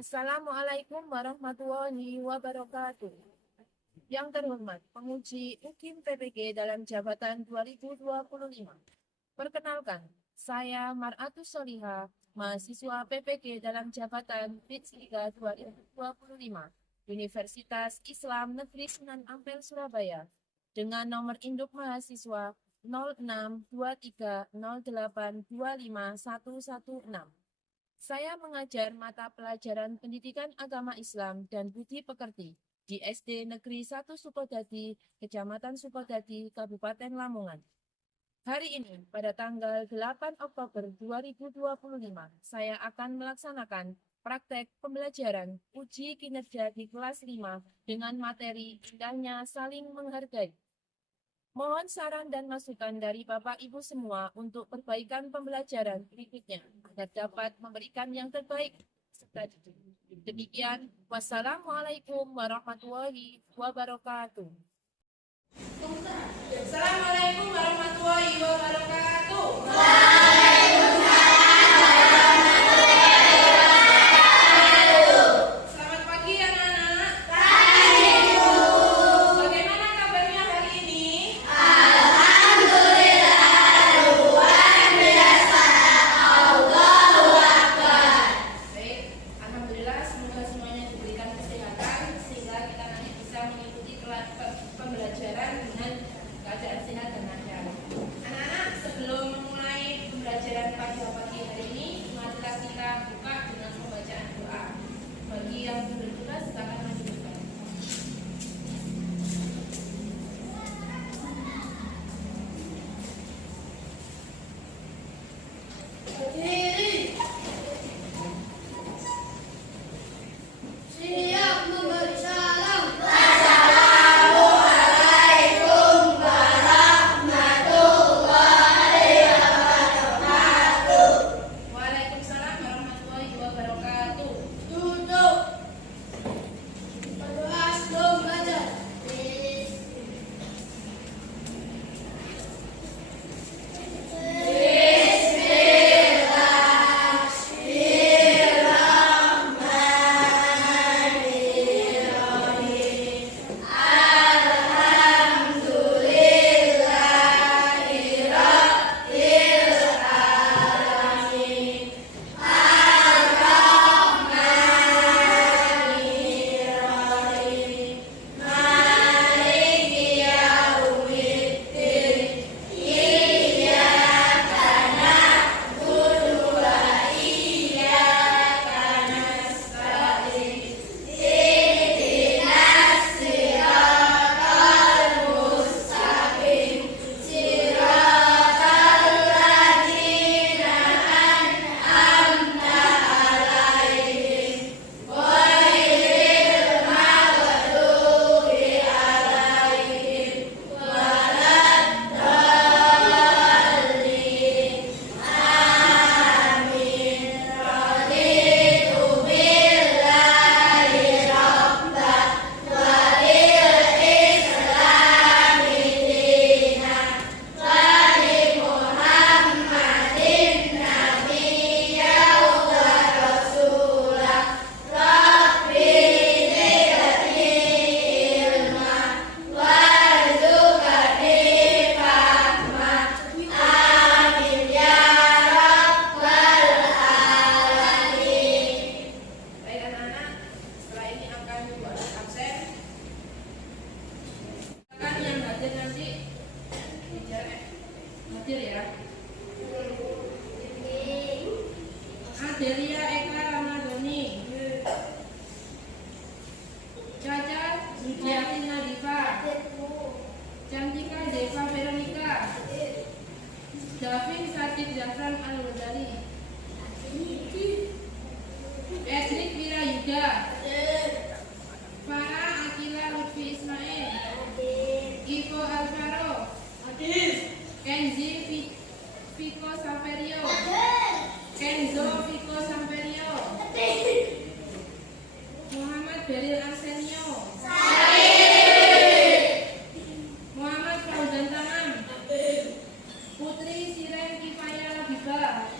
Assalamualaikum warahmatullahi wabarakatuh. Yang terhormat, penguji UKIM PPG dalam jabatan 2025. Perkenalkan, saya Mar'atus Soliha, mahasiswa PPG dalam jabatan BITS 2025, Universitas Islam Negeri Sunan Ampel, Surabaya, dengan nomor induk mahasiswa 062308251116. Saya mengajar mata pelajaran Pendidikan Agama Islam dan Budi Pekerti di SD Negeri 1 Sukodadi, Kecamatan Sukodadi, Kabupaten Lamongan. Hari ini, pada tanggal 8 Oktober 2025, saya akan melaksanakan praktek pembelajaran uji kinerja di kelas 5 dengan materi indahnya saling menghargai. Mohon saran dan masukan dari Bapak Ibu semua untuk perbaikan pembelajaran berikutnya agar dapat memberikan yang terbaik. Demikian, wassalamualaikum warahmatullahi wabarakatuh. Assalamualaikum warahmatullahi wabarakatuh. Selamat pagi anak-anak. Bagaimana kabarnya hari ini? Baik, alhamdulillah semoga semuanya diberikan kesehatan sehingga kita nanti bisa mengikuti pembelajaran dengan keadaan sehat dan lancar. Anak-anak, sebelum memulai pembelajaran pada pagi hari ini, marilah kita buka dengan pembacaan doa. Bagi yang belum bertugas, silakan maju depan. Siap memberi salam. Waalaikumsalam warahmatullahi wabarakatuh. Duduk. Berdoa sebelum belajar. Baik anak-anak, setelah ini akan buat absen. Silakan yang hadir nanti hadir ya. Adelia Eka Ramadhani, Caca Judiati Nadifa, Cantika Deva Veronica, Davin Satib Zafran Al-Ghazali, Edrik Wirayuda, Farah Akila Lutfi Ismail, Ivo Alvaro, Kenzi Viko Saverio, Kenzo Viko Saverio, Muhammad Beril Arsenio, Muhammad Fauzan Tamam, Putri Siren Kifaya Labibah,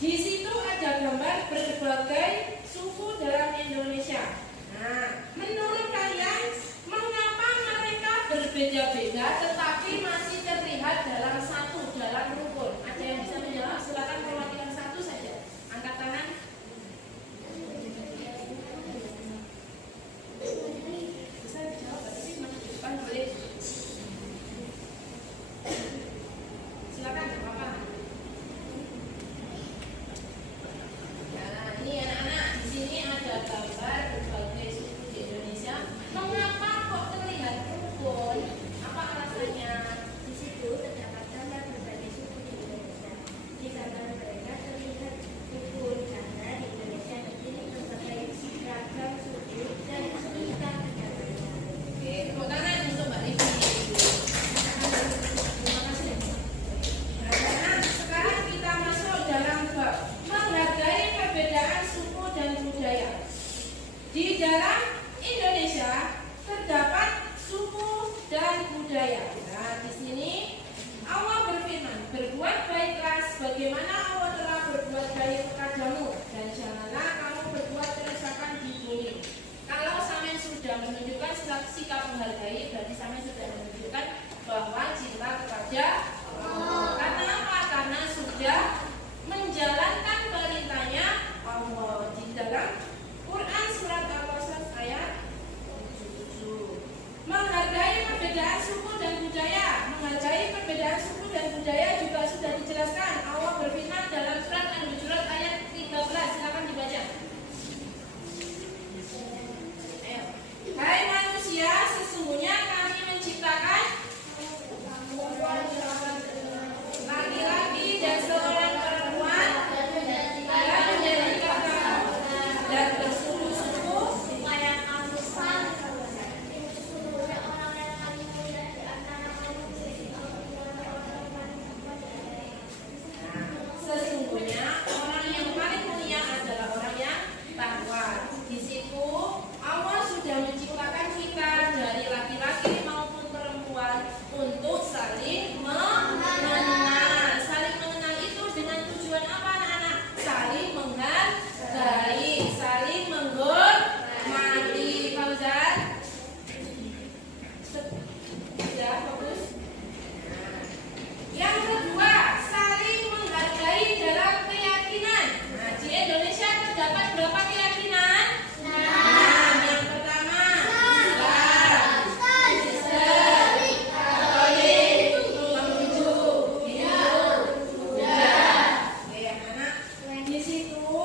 Di situ ada gambar berbagai suku dalam Indonesia. Nah, menurut kalian mengapa mereka berbeda-beda tetapi masih terlihat dalam rukun? Ada yang bisa menjawab? Silakan perwakilan satu saja. Angkat tangan. Bisa dijawab, tapi maju ke depan boleh. Silakan, apa? Nah, ini anak-anak, di sini ada gambar berbagai suku di Indonesia. Mengapa kok terlihat rukun? Apa alasannya? Di situ terdapat gambar berbagai suku di Indonesia. Di gambar mereka terlihat rukun karena di Indonesia terdiri berbagai ragam suku dan kita beragama. Oke, tepuk tangan untuk Mbak Livi. Terima kasih. Nah, sekarang kita masuk dalam bab menghargai perbedaan suku dan budaya. Di dalam Indonesia terdapat suku dan budaya. Nah, di sini Allah berfirman, berbuat baiklah sebagaimana Allah telah berbuat baik kepadamu, dan janganlah kamu berbuat kerusakan di bumi. Kalau sampean sudah menunjukkan sikap menghargai, berarti sampean sudah menunjukkan bahwa cinta kepada Allah. Karena apa? Karena sudah menjalankan perintahnya Allah. Di dalam Quran surat Al-Qasas ayat 77. Menghargai perbedaan suku dan budaya. Menghargai perbedaan suku dan budaya juga sudah dijelaskan. Allah berfirman dalam surat Al-Hujurat ayat 13. Silakan dibaca. Ayo. Hai manusia, sesungguhnya kami menciptakan laki-laki dan seorang perempuan dan menjadikan kamu dan bersuku-suku Supaya kamu saling saudara. Sesungguhnya orang yang paling mulia di antara kamu Sesungguhnya orang yang paling mulia adalah orang yang takwa. Di situ Allah sudah menciptakan kita dari laki-laki maupun perempuan untuk saling mengenal. Saling mengenal itu dengan tujuan apa, anak-anak? Saling menghargai, saling menghormati. Fauzan? Ya, fokus. Yang kedua, saling menghargai dalam keyakinan. Nah, di Indonesia terdapat berapa keyakinan? Nah, yang pertama, Islam, Kristen, Katolik, Konghucu, Hindu, Buddha. Oke, anak. Di situ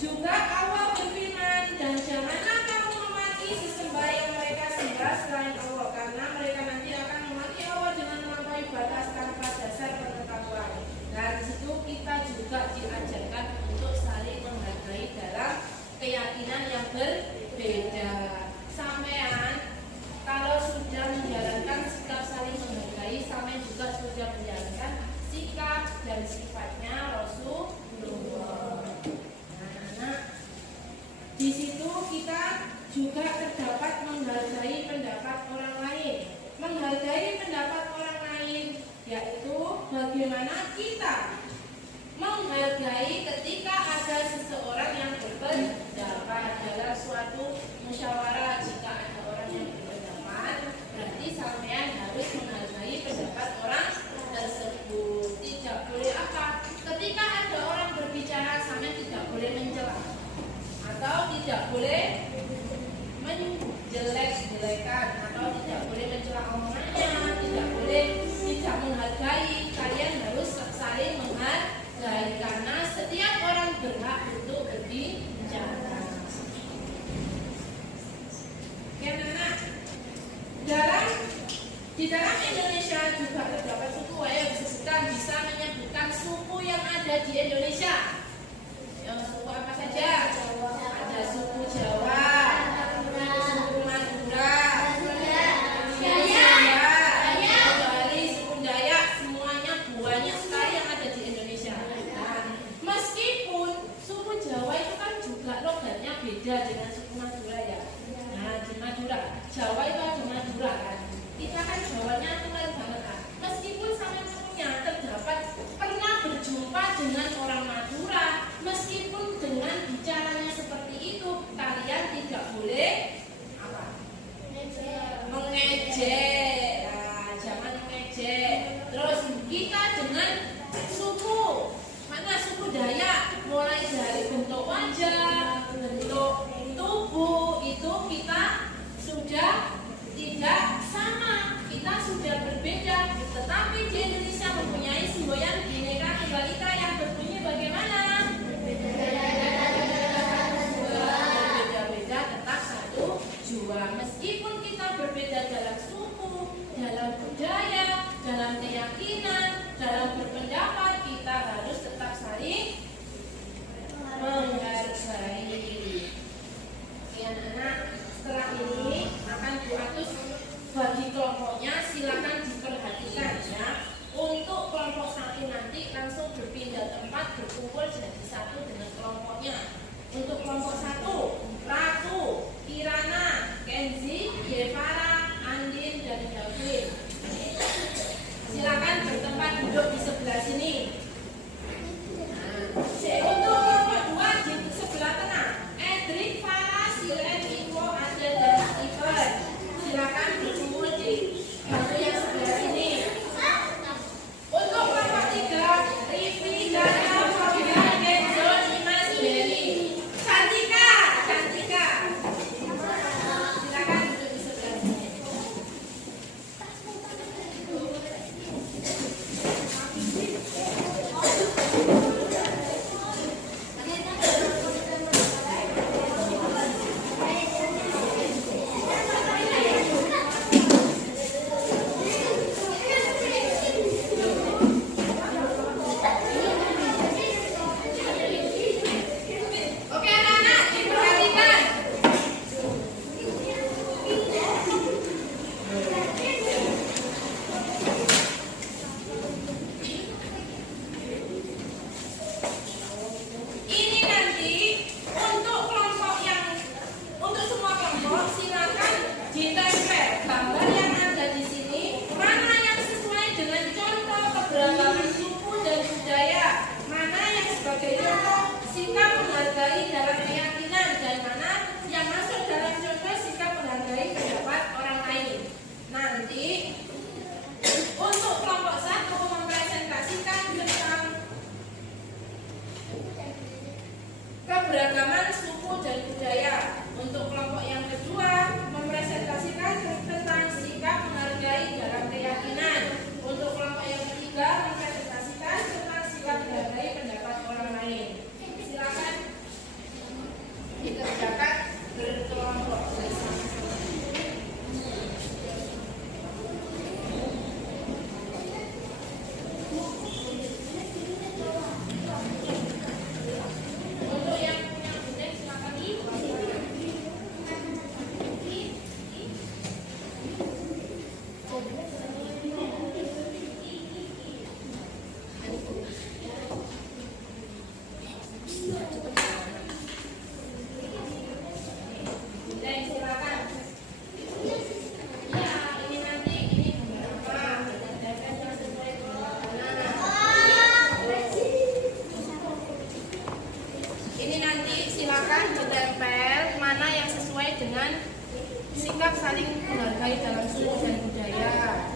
juga Allah berfirman, dan janganlah kamu memaki sesembahan yang mereka sembah selain Allah, karena mereka nanti akan memaki Allah dengan melampaui batas tanpa dasar pengetahuan. Nah, di situ kita juga diajarkan untuk saling menghargai dalam keyakinan yang berbeda. Sampean kalau sudah menjalankan sikap saling menghargai, sampean juga sudah menjalankan sikap dan sifatnya Rasulullah. Nah, di situ kita juga terdapat menghargai pendapat orang lain. Menghargai pendapat orang lain yaitu bagaimana kita menghargai ketika ada seseorang yang berpendapat dalam suatu musyawarah. Jika ada orang yang berpendapat, berarti sampean harus menghargai pendapat orang tersebut. Tidak boleh apa? Ketika ada orang berbicara, sampean tidak boleh mencela atau tidak boleh menjelek-jelekan atau tidak boleh mencela omongannya, tidak boleh tidak menghargai. Kalian harus saling menghargai karena setiap orang berhak untuk berbicara. Ya, anak. Di dalam Indonesia juga terdapat suku. Ayo disebutkan, bisa menyebutkan suku yang ada di Indonesia. Yang suku apa saja? Ada suku Jawa, suku Madura, suku Sunda, suku Bali, suku Dayak, semuanya banyak sekali yang ada di Indonesia. Nah, meskipun suku Jawa itu kan juga logatnya beda dengan suku Madura ya. Nah, di Madura, Jawa itu ada Madura kan. Kita kan Jawanya tunggal banget kan. Meskipun sampai punya terdapat pernah berjumpa dengan orang Madura, sebagai contoh sikap menghargai dalam keyakinan dan mana yang masuk dalam contoh sikap menghargai pendapat orang lain. Nanti untuk kelompok 1 mempresentasikan tentang keberagaman suku dan budaya. Untuk kelompok yang kedua mempresentasikan tentang sikap menghargai dalam keyakinan. Untuk kelompok yang ketiga mempresentasikan tentang sikap menghargai pendapat orang lain. Silakan dikerjakan berkelompok. Sikap saling menghargai dalam suku dan budaya.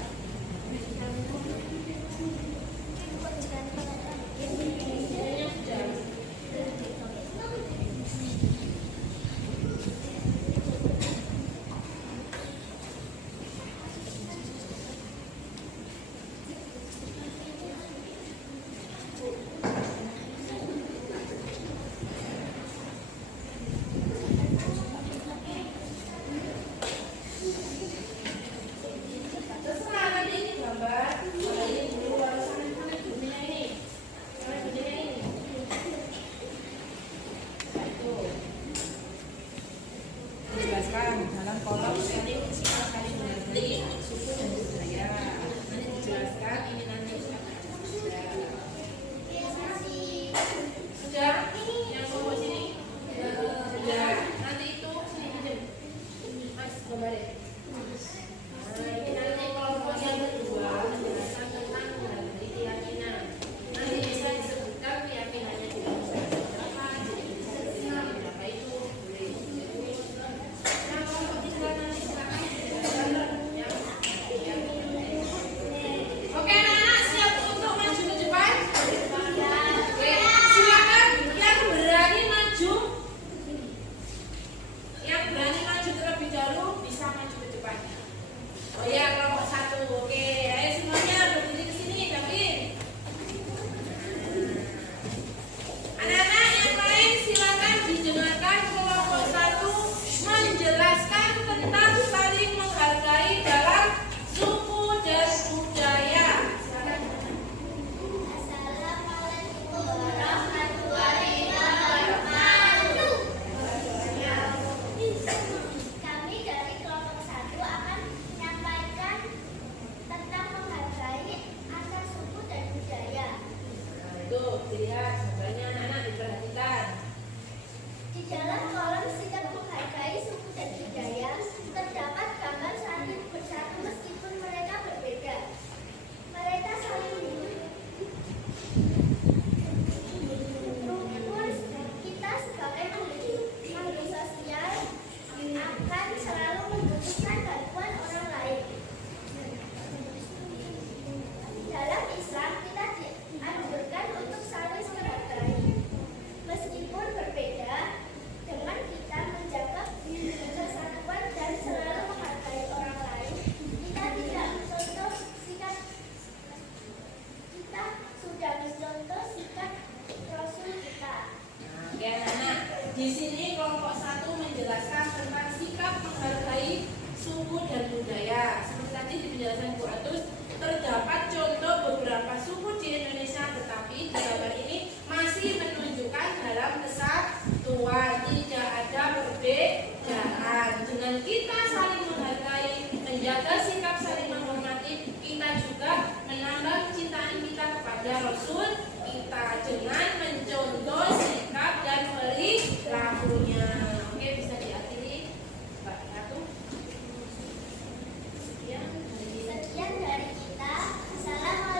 Dalam kolom saling sikap saling menghargai suku dan budaya. Nanti dijelaskan ini nanti sudah yang kelompok sini sudah nanti itu sini mas gambar ya. Ini nanti kelompok yang kedua menjelaskan tentang menghargai keyakinan. Nanti bisa disebutkan keyakinannya juga bisa berapa, jadi berapa itu boleh. Oke anak-anak siap untuk maju ke depan? Oke, silakan yang berani maju. Yang berani maju terlebih dahulu bisa maju ke depan. Oh ya, kelompok 1. Oke, ayo semuanya berdiri ke sini, Davin. Anak-anak yang lain silakan didengarkan kelompok 1 menjelaskan tentang saling menghargai dalam suku dan budaya. Assalamualaikum warahmatullahi wabarakatuh. Kami dari kelompok 1 akan menyampaikan tentang menghargai antar suku dan budaya. Nah, itu dilihat gambarnya anak-anak diperhatikan. Di dalam kolom sikap menghargai suku dan budaya terdapat gambar saling bersatu meskipun mereka berbeda. Mereka saling rukun. Kita sebagai makhluk sosial akan selalu membutuhkan bantuan orang lain. Dalam Islam kita dianjurkan untuk saling menghargai meskipun berbeda. Dengan kita menjaga kesatuan dan selalu menghargai orang lain, kita tidak mencontoh sikap kita sudah mencontoh sikap Rasul kita. Nah, oke anak-anak, di sini kelompok 1 menjelaskan tentang sikap menghargai suku dan budaya. Seperti tadi di penjelasan Bu Atus, terdapat contoh beberapa suku di Indonesia, tetapi di gambar ini masih menunjukkan dalam kesatuan, tidak ada perbedaan. Dengan kita saling menghargai, menjaga sikap saling menghormati, kita juga menambah kecintaan kita kepada Rasul kita dengan mencontoh sikap dan perilakunya. Oke, bisa diakhiri Mbak Ratu. Sekian dari kita. Assalamualaikum.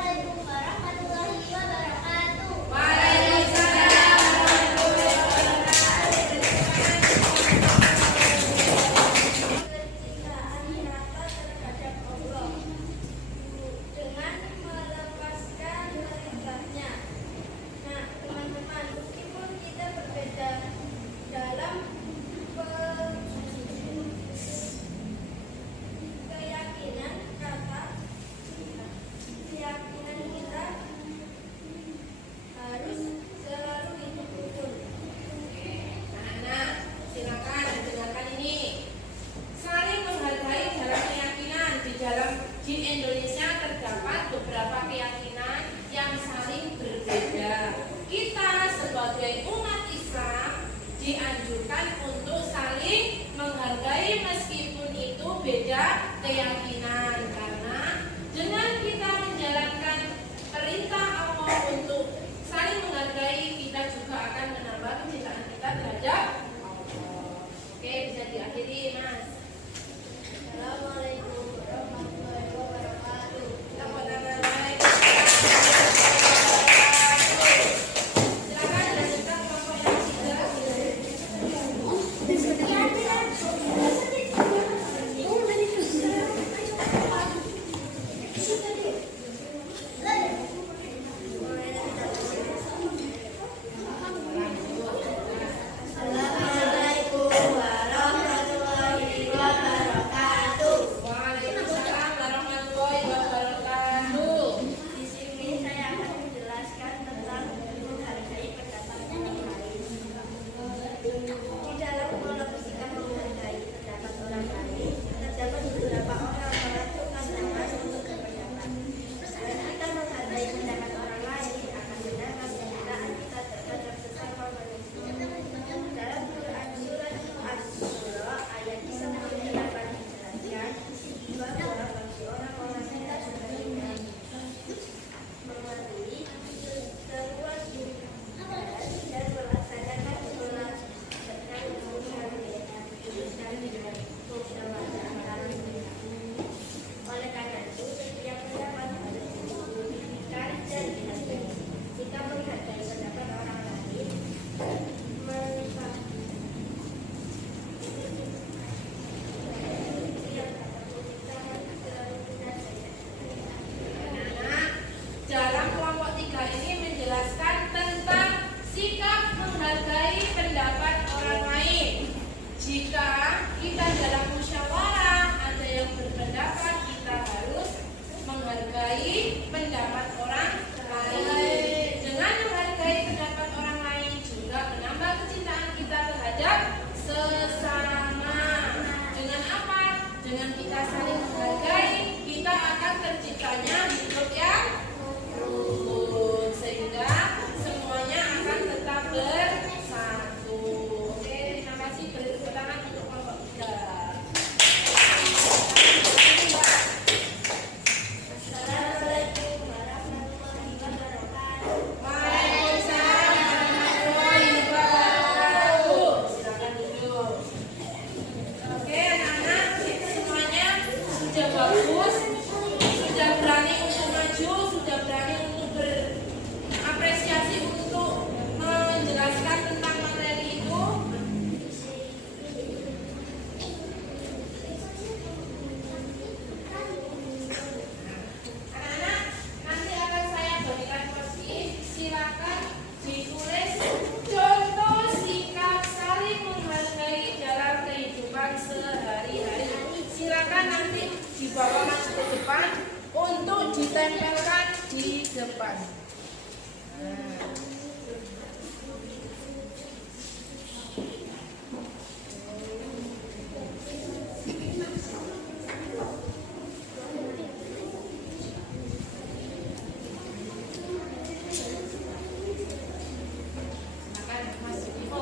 Dianjurkan untuk saling menghargai meskipun itu beda keyakinan, karena dengan kita menjalankan perintah Allah untuk saling menghargai, kita juga akan menambah kecintaan kita terhadap Allah. Oke, bisa diakhiri, Mas. Assalamualaikum warahmatullahi wabarakatuh. Silakan dilanjutkan kelompok yang tiga. Assalamualaikum warahmatullahi wabarakatuh. Waalaikumsalam warahmatullahi wabarakatuh. Di sini saya akan menjelaskan tentang menghargai pendapat orang lain. Di dalam pola sikap menghargai pendapat orang lain, terdapat beberapa orang melakukan pandangan untuk berpendapat. Dengan kita menghargai pendapat orang lain, akan menambah kecintaan kita terhadap sesama manusia. Dalam Quran surat Asy-Syura ayat 98 dijelaskan bahwa bagi orang-orang yang sudah mematuhi seruan dan melaksanakan sholat serta hubungan urusan dengan musyawarah. Oleh karena itu, setiap pendapat harus diberikan dan dihargai. Jika menghargai pendapat orang lain, Dalam kelompok 3 ini menjelaskan tentang sikap menghargai pendapat orang lain. Jika kita dalam musyawarah ada yang berpendapat, kita harus menghargai pendapat orang lain. Dengan menghargai pendapat orang lain juga menambah kecintaan kita terhadap sesama. Dengan apa? Dengan kita saling menghargai, kita akan terciptanya hidup yang rukun, sehingga semuanya akan tetap bersatu. Oke, terima kasih. Beri tepuk tangan untuk kelompok 3. Assalamualaikum warahmatullahi wabarakatuh. Waalaikumsalam warahmatullahi wabarakatuh. Silakan duduk. Oke, anak-anak, semuanya sudah bagus, sudah berani untuk maju, sudah berani untuk berapresiasi untuk menjelaskan tentang materi itu. Anak-anak, nanti akan saya berikan worksheet. Silakan ditulis contoh sikap saling menghargai dalam kehidupan sehari-hari. Silakan nanti dibawa maju ke depan untuk ditempelkan di depan. Nah. Silakan Mas Ivo.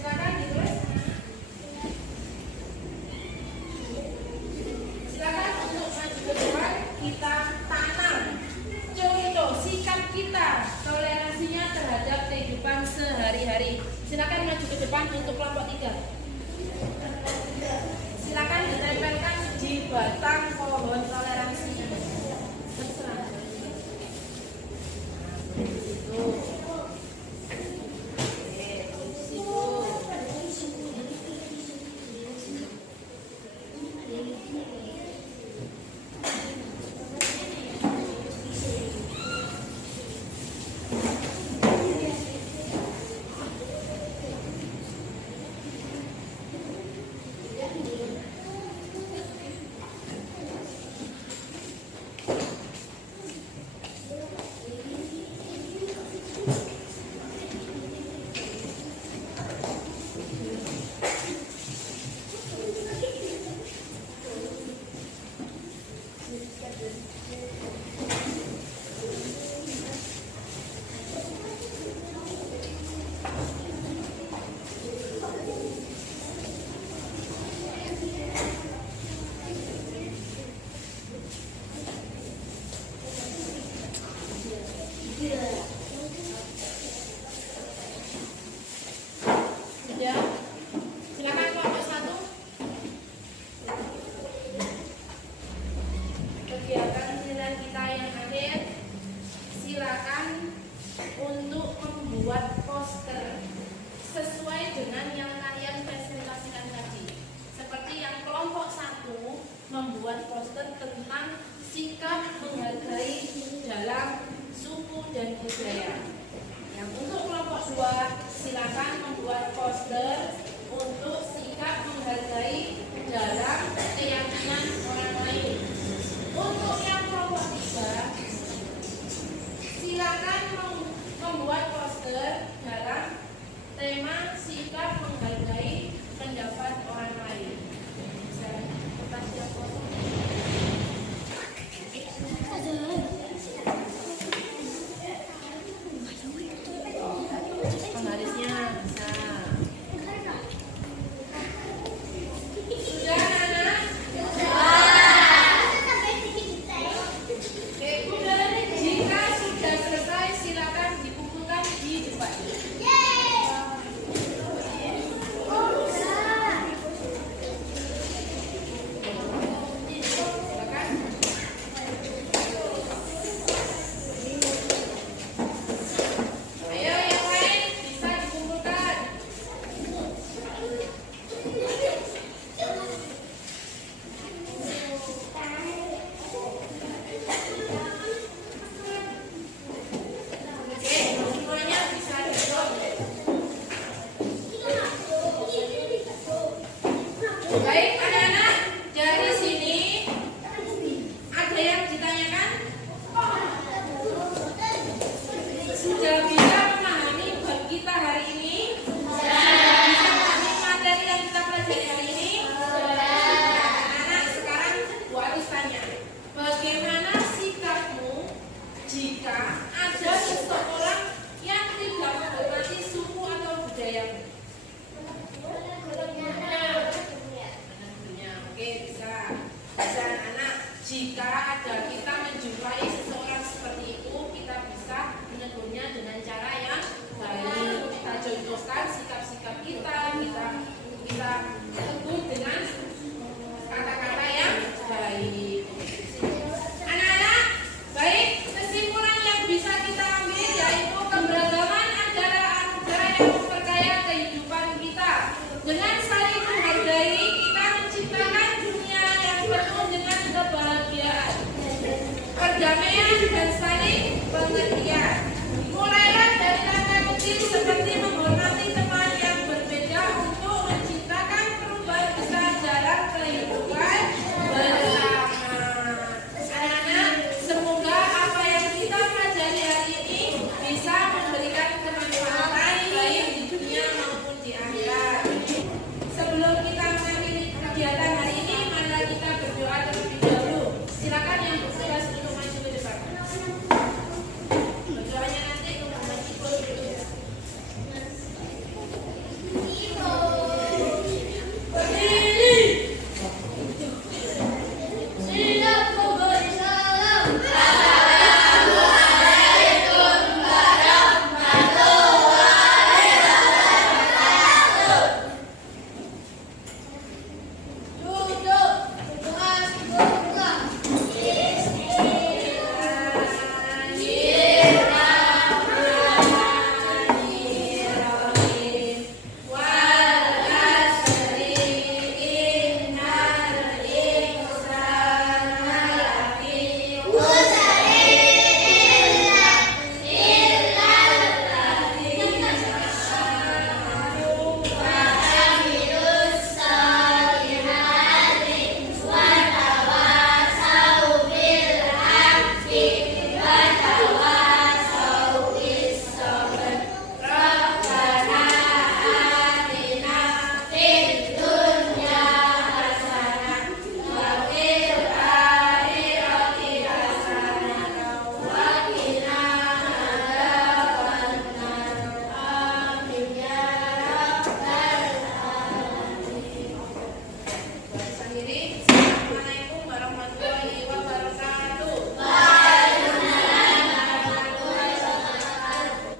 Silakan ditulis. Silakan untuk maju ke depan, kita tanam contoh sikap kita, toleransinya terhadap kehidupan sehari-hari. Silakan maju ke depan untuk kelompok 3. Silakan ditempelkan di batang pohon toleransi. Terserah. Itu. untuk membuat poster sesuai dengan yang kalian presentasikan tadi. Seperti yang kelompok 1 membuat poster tentang sikap menghargai dalam suku dan budaya. Yang untuk kelompok 2